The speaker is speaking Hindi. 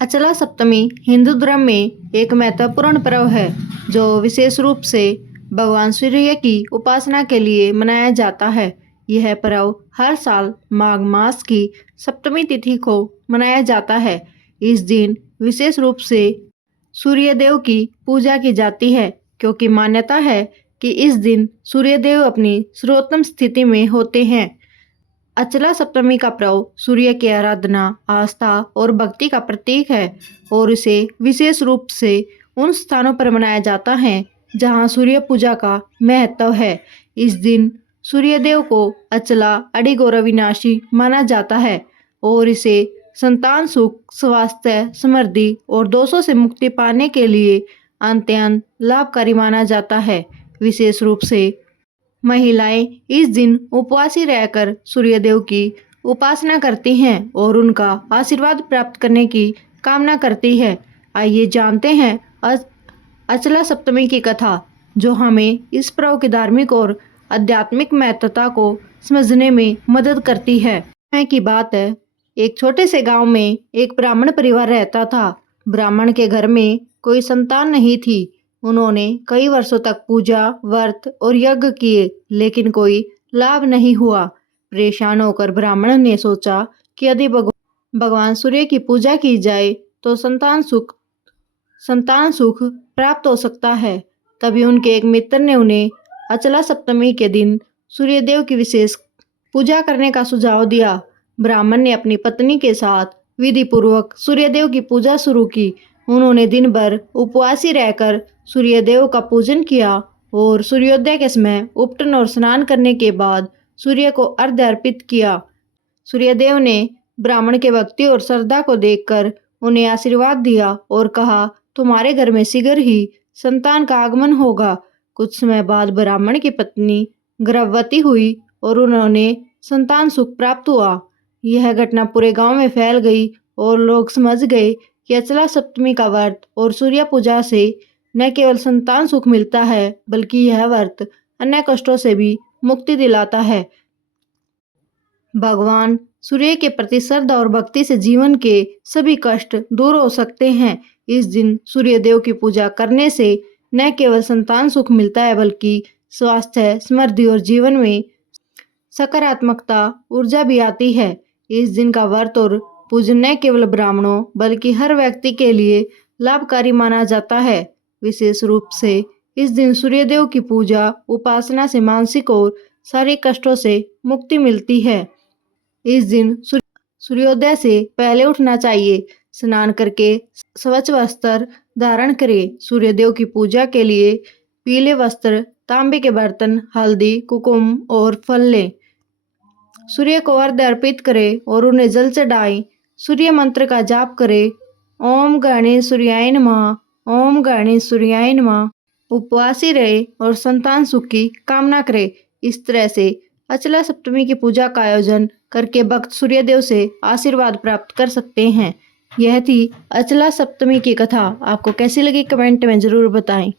अचला सप्तमी हिंदू धर्म में एक महत्वपूर्ण पर्व है जो विशेष रूप से भगवान सूर्य की उपासना के लिए मनाया जाता है। यह पर्व हर साल माघ मास की सप्तमी तिथि को मनाया जाता है। इस दिन विशेष रूप से सूर्यदेव की पूजा की जाती है क्योंकि मान्यता है कि इस दिन सूर्यदेव अपनी सर्वोत्तम स्थिति में होते हैं। अचला सप्तमी का पर्व सूर्य की आराधना, आस्था और भक्ति का प्रतीक है और इसे विशेष रूप से उन स्थानों पर मनाया जाता है जहां सूर्य पूजा का महत्व है। इस दिन सूर्यदेव को अचला अडिग और अविनाशी माना जाता है और इसे संतान सुख, स्वास्थ्य, समृद्धि और दोषों से मुक्ति पाने के लिए अत्यंत लाभकारी माना जाता है। विशेष रूप से महिलाएं इस दिन उपवासी रहकर सूर्यदेव की उपासना करती हैं और उनका आशीर्वाद प्राप्त करने की कामना करती है। आइए जानते हैं अचला सप्तमी की कथा, जो हमें इस पर्व की धार्मिक और आध्यात्मिक महत्वता को समझने में मदद करती है। समय की बात है, एक छोटे से गांव में एक ब्राह्मण परिवार रहता था। ब्राह्मण के घर में कोई संतान नहीं थी। उन्होंने कई वर्षों तक पूजा, व्रत और यज्ञ किए, लेकिन कोई लाभ नहीं हुआ। परेशान होकर ब्राह्मण ने सोचा कि यदि भगवान सूर्य की पूजा की जाए तो संतान सुख प्राप्त हो सकता है। तभी उनके एक मित्र ने उन्हें अचला सप्तमी के दिन सूर्यदेव की विशेष पूजा करने का सुझाव दिया। ब्राह्मण ने अपनी पत्नी के साथ विधि पूर्वक सूर्यदेव की पूजा शुरू की। उन्होंने दिन भर उपवासी रहकर सूर्यदेव का पूजन किया और सूर्योदय के समय उपटन और स्नान करने के बाद सूर्य को अर्घ्य अर्पित किया। सूर्यदेव ने ब्राह्मण के भक्ति और श्रद्धा को देखकर उन्हें आशीर्वाद दिया और कहा, तुम्हारे घर में शीघ्र ही संतान का आगमन होगा। कुछ समय बाद ब्राह्मण की पत्नी गर्भवती हुई और उन्होंने संतान सुख प्राप्त हुआ। यह घटना पूरे गांव में फैल गई और लोग समझ गए कि अचला सप्तमी का व्रत और सूर्य पूजा से न केवल संतान सुख मिलता है, बल्कि यह व्रत अन्य कष्टों से भी मुक्ति दिलाता है। भगवान सूर्य के प्रति श्रद्धा और भक्ति से जीवन के सभी कष्ट दूर हो सकते हैं। इस दिन सूर्यदेव की पूजा करने से न केवल संतान सुख मिलता है, बल्कि स्वास्थ्य, समृद्धि और जीवन में सकारात्मकता, ऊर्जा भी आती है। इस दिन का व्रत और पूजन न केवल ब्राह्मणों बल्कि हर व्यक्ति के लिए लाभकारी माना जाता है। विशेष रूप से इस दिन सूर्यदेव की पूजा उपासना से मानसिक और शारीरिक कष्टों से मुक्ति मिलती है। इस दिन सूर्योदय से पहले उठना चाहिए, स्नान करके स्वच्छ वस्त्र धारण करें। सूर्यदेव की पूजा के लिए पीले वस्त्र, तांबे के बर्तन, हल्दी, कुकुम और फल लें। सूर्य को अर्घ्य अर्पित करें और उन्हें जल चढ़ाएं। सूर्य मंत्र का जाप करें, ओम गणेश सूर्याय नमः, ओम गणेश सूर्याय नमः। उपवासी रहे और संतान सुख की कामना करें। इस तरह से अचला सप्तमी की पूजा का आयोजन करके भक्त सूर्यदेव से आशीर्वाद प्राप्त कर सकते हैं। यह थी अचला सप्तमी की कथा। आपको कैसी लगी कमेंट में जरूर बताएं।